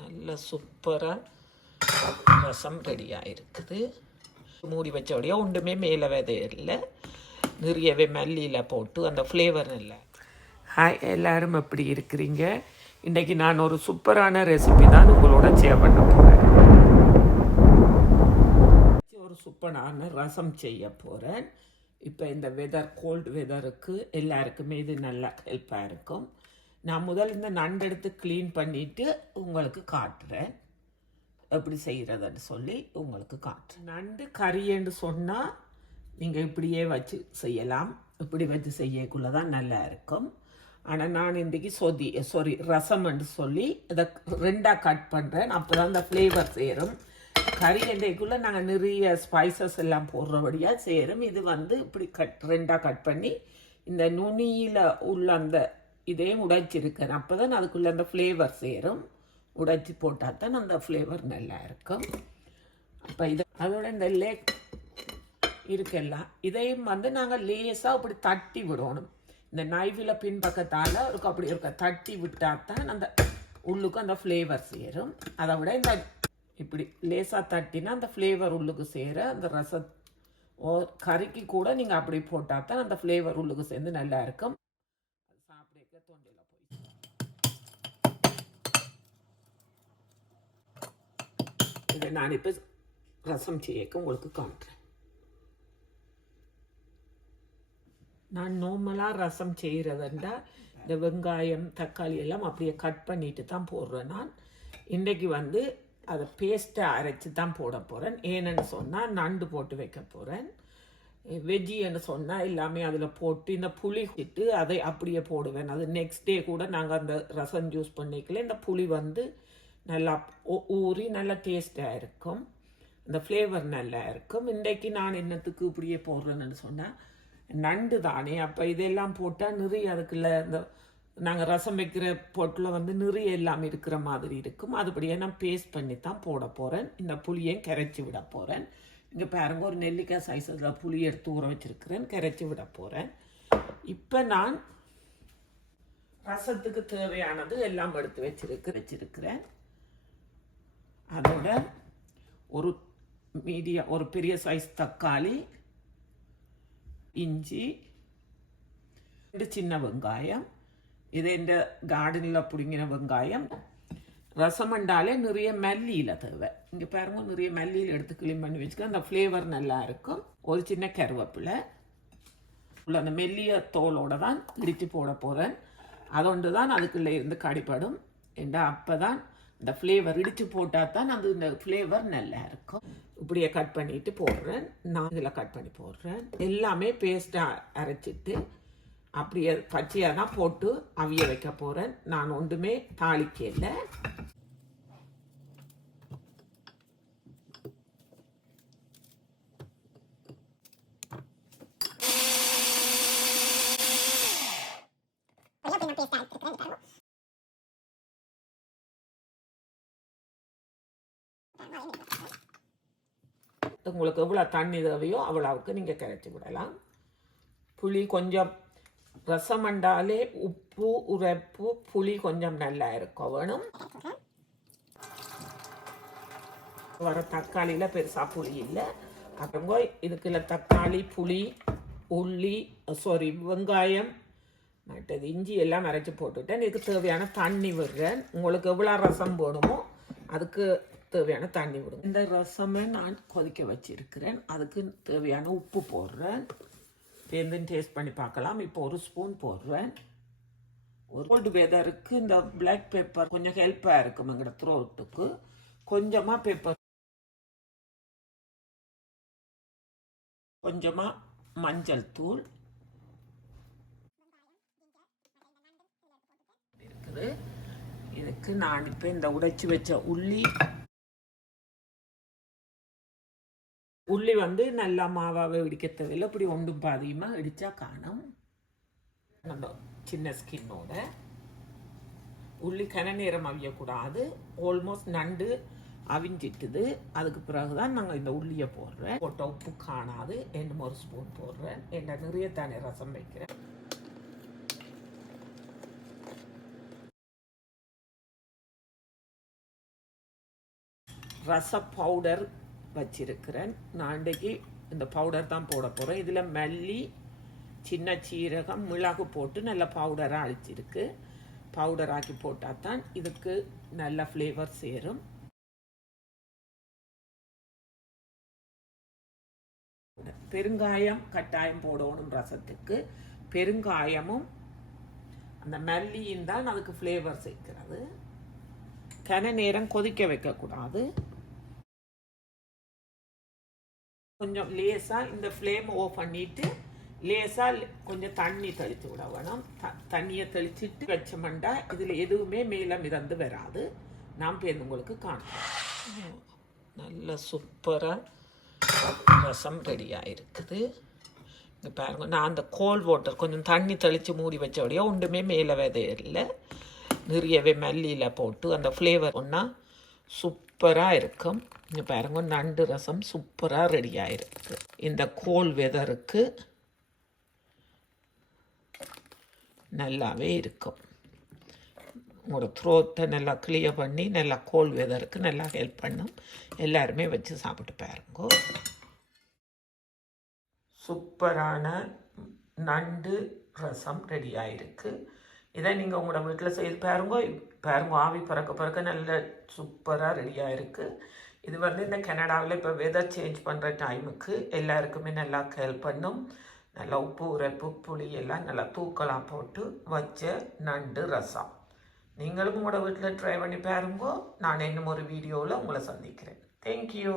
நல்ல சூப்பராக ரசம் ரெடியாக இருக்குது மூடி வச்சபடியாக ஒன்றுமே மேலே விதை இல்லை. நிறையவே மல்லியில் போட்டு அந்த ஃப்ளேவர் இல்லை ஹாய் எல்லோரும் எப்படி இருக்கிறீங்க? இன்றைக்கி நான் ஒரு சூப்பரான ரெசிபி தான் உங்களோட ஷேர் பண்ண போகிறேன் ஒரு சூப்பரான ரசம் செய்ய போகிறேன் இப்போ இந்த வெதர் கோல்டு வெதருக்கு எல்லாருக்குமே இது நல்லா ஹெல்ப்பாக இருக்கும். நான் முதல் இந்த நண்டு எடுத்து க்ளீன் பண்ணிவிட்டு உங்களுக்கு காட்டுறேன். எப்படி செய்கிறதுன்னு சொல்லி உங்களுக்கு காட்டுறேன். நண்டு கறின்னு சொன்னால் நீங்கள் இப்படியே வச்சு செய்யலாம். இப்படி வச்சு செய்யக்குள்ளே தான் நல்லா இருக்கும். ஆனால் நான் இன்றைக்கி சொதி சாரி ரசம்னு சொல்லி இதை ரெண்டாக கட் பண்ணுறேன் அப்போ தான் அந்த ஃப்ளேவர் சேரும். கறி எண்ணெய்க்குள்ளே நாங்கள் நிறைய ஸ்பைசஸ் எல்லாம் போடுறபடியாக சேரும். இது வந்து இப்படி கட் ரெண்டாக கட் பண்ணி இந்த நுனியில் உள்ள அந்த இதையும் உடைச்சிருக்கிறேன் அப்போ தான் அதுக்குள்ளே அந்த ஃப்ளேவர் சேரும். உடைச்சி போட்டால் தான் அந்த ஃப்ளேவர் நல்லா இருக்கும். அப்போ இதை அதோட இந்த லேக் இருக்கெல்லாம் இதையும் வந்து நாங்கள் லேசாக அப்படி தட்டி விடணும். இந்த நைவில் பின்பக்கத்தால் இருக்கும் அப்படி இருக்க தட்டி விட்டால் தான் அந்த உள்ளுக்கும் அந்த ஃப்ளேவர் சேரும். அதை விட இந்த இப்படி லேசாக தட்டினா அந்த ஃப்ளேவர் உள்ளுக்கு சேர அந்த ரச ஓ கறிக்கு கூட நீங்கள் அப்படி போட்டால் தான் அந்த ஃப்ளேவர் உள்ளுக்கு சேர்ந்து நல்லா இருக்கும். இதை நான் இப்போ ரசம் செய்யக்க உங்களுக்கு காமிக்கிறேன். நான் நார்மலாக ரசம் செய்கிறதுண்டா இந்த வெங்காயம் தக்காளி எல்லாம் அப்படியே கட் பண்ணிட்டு தான் போடுறேன் நான். இன்றைக்கு வந்து அதை பேஸ்ட்டை அரைச்சி தான் போட போகிறேன் ஏன்னு சொன்னால் நண்டு போட்டு வைக்க போகிறேன் வெஜ்ஜின்னு சொன்னால் எல்லாமே அதில் போட்டு இந்த புளி விட்டு அதை அப்படியே போடுவேன். அது நெக்ஸ்ட் டே கூட நாங்கள் அந்த ரசம் ஜூஸ் பண்ணிக்கல. இந்த புளி வந்து நல்லா ஊறி நல்லா டேஸ்ட்டாக இருக்கும். அந்த ஃப்ளேவர் நல்லா இருக்கும். இன்றைக்கு நான் என்னத்துக்கு இப்படியே போடுறேன்னு சொன்னால் நண்டு தானே. அப்போ இதெல்லாம் போட்டால் நிறைய அதுக்குள்ள இந்த நாங்கள் ரசம் வைக்கிற பொட்டில் வந்து நிறைய எல்லாம் இருக்கிற மாதிரி இருக்கும். அதுபடியே நான் பேஸ்ட் பண்ணி தான் போட போகிறேன் இந்த புளியை கரைச்சி விட போகிறேன் இங்கே பாருங்க ஒரு நெல்லிக்காய் சைஸில் புளி எடுத்து ஊற வச்சுருக்கிறேன். கரைச்சி விட போகிறேன் இப்போ நான் ரசத்துக்கு தேவையானது எல்லாம் எடுத்து வச்சிருக்கு வச்சிருக்கிறேன். அதோட ஒரு மீடியா ஒரு பெரிய சைஸ் தக்காளி இஞ்சி ரெண்டு சின்ன வெங்காயம் இது எந்த கார்டனில் பிடுங்கின வெங்காயம். ரசம் பண்ணாலே நிறைய மல்லியில் தேவை. இங்கே பாருங்க நிறைய மல்லியில் எடுத்து க்ளீன் பண்ணி வச்சுக்க அந்த ஃப்ளேவர் நல்லா இருக்கும். ஒரு சின்ன கருவேப்பிலை. உள்ள அந்த மெல்லிய தோலோடு தான் இடித்து போட போகிறேன் அதொண்டு தான் அதுக்குள்ளே இருந்து கடிப்படும் ஏண்டா அப்போ தான் இந்த ஃப்ளேவர் இடித்து போட்டால் தான் அது இந்த ஃப்ளேவர் நல்லா இருக்கும். இப்படியே கட் பண்ணிட்டு போடுறேன். நான் இதில் கட் பண்ணி போடுறேன். எல்லாமே பேஸ்ட்டாக அரைச்சிட்டு அப்படியே பச்சையாக தான் போட்டு அவிய வைக்க போகிறேன் நான் ஒன்றுமே தாளிக்கல. உங்களுக்கு எவ்வளோ தண்ணி தேவையோ அவ்வளவுக்கு நீங்கள் கரைச்சி விடலாம். புளி கொஞ்சம் ரசம் அண்டாலே உப்பு உரைப்பு புளி கொஞ்சம் நல்லா இருக்க வேணும். வர தக்காளியில் பெருசாக புளி இல்லை. அப்புறங்க இதுக்குள்ள தக்காளி புளி உள்ளி சாரி வெங்காயம் மற்றது இஞ்சி எல்லாம் அரைச்சி போட்டுவிட்டேன் இதுக்கு தேவையான தண்ணி விடுறேன். உங்களுக்கு எவ்வளோ ரசம் போடுமோ அதுக்கு தேவையான தண்ணி விடுங்க. இந்த ரசமை நான் கொதிக்க வச்சிருக்கிறேன். அதுக்கு தேவையான உப்பு போடுறேன். சேர்ந்துன்னு டேஸ்ட் பண்ணி பார்க்கலாம். இப்போ ஒரு ஸ்பூன் போடுறேன். ஒரு கோல்டு வெதருக்கு இந்த பிளாக் பேப்பர் கொஞ்சம் ஹெல்ப்பாக இருக்கும் எங்களோட த்ரோட்டுக்கு கொஞ்சமாக பேப்பர் கொஞ்சமாக மஞ்சள் தூள். இருக்குது. இதுக்கு நான் இப்போ இந்த உடைச்சி வச்ச உள்ளி உள்ளி வந்து நல்லா மாவாவை இடிக்க தேவையில்லை இப்படி ஒன்றும் பாதியமாக இடித்தா காணும் நம்ம சின்ன ஸ்கின்னோட உள்ளி கன நேரம் அவியக்கூடாது ஆல்மோஸ்ட் நண்டு அவிஞ்சிட்டுது அதுக்கு பிறகு தான் நாங்கள் இந்த உள்ளியை போடுறேன் போட்ட உப்பு காணாது ரெண்டு ஒரு ஸ்பூன் போடுறேன் என்ன நிறைய தானே ரசம் வைக்கிறேன் ரச பவுடர் வச்சிருக்கிறேன். நான் இன்றைக்கு இந்த பவுடர் தான் போட போகிறேன் இதில் மல்லி சின்ன சீரகம் மிளகு போட்டு நல்ல பவுடராக அழிச்சிருக்கு பவுடர் ஆக்கி போட்டால் தான் இதுக்கு நல்ல ஃப்ளேவர் சேரும். பெருங்காயம் கட்டாயம் போடணும் ரசத்துக்கு. பெருங்காயமும் அந்த மல்லியும் தான் அதுக்கு ஃப்ளேவர் சேர்க்கிறது. கன நேரம் கொதிக்க வைக்கக்கூடாது. கொஞ்சம் லேசாக இந்த ஃப்ளேம் ஓஃப் பண்ணிட்டு லேசாக கொஞ்சம் தண்ணி தெளித்து விட வேணும் த தண்ணியை தெளிச்சிட்டு வச்சோம்னா இதில் எதுவுமே மேலே மிதந்து வராது. நான் பேருந்து உங்களுக்கு காணுறேன் நல்ல சூப்பராக ரசம் ரெடியாக இருக்குது இங்கே பாருங்க நான் அந்த கோல் வாட்டர் கொஞ்சம் தண்ணி தெளித்து மூடி வச்சபடியே ஒன்றுமே மேலே விதை இல்லை நிறையவே மல்லியில் போட்டு அந்த ஃப்ளேவர் ஒன்றா சூப்பராக இருக்கும். இங்கே பாருங்க நண்டு ரசம் சூப்பராக ரெடி இருக்குது இந்த கோல் வெதருக்கு நல்லாவே இருக்கும். உங்களோட த்ரோத்தை நல்லா கிளியர் பண்ணி நல்லா கோல் வெதருக்கு நல்லா ஹெல்ப் பண்ணும். எல்லாருமே வச்சு சாப்பிட்டு பாருங்க. சூப்பரான நண்டு ரசம் ரெடி ஆயிருக்கு. இதை நீங்கள் உங்களோட வீட்டில் செய்து பாருங்க. பாருங்க ஆவி பறக்க பறக்க நல்ல சூப்பராக ரெடி ஆயிருக்கு இது வந்து இந்த கனடாவில் இப்போ வெதர் சேஞ்ச் பண்ணுற டைமுக்கு எல்லாருக்குமே நல்லா ஹெல்ப் பண்ணும். நல்லா உப்பு உரைப்பு புளி எல்லாம் நல்லா தூக்கலாம் போட்டு வச்ச நண்டு ரசம். நீங்களும் உங்களோட வீட்டில் ட்ரை பண்ணி பாருங்க. நான் இன்னும் ஒரு வீடியோவில் உங்களை சந்திக்கிறேன். தேங்க்யூ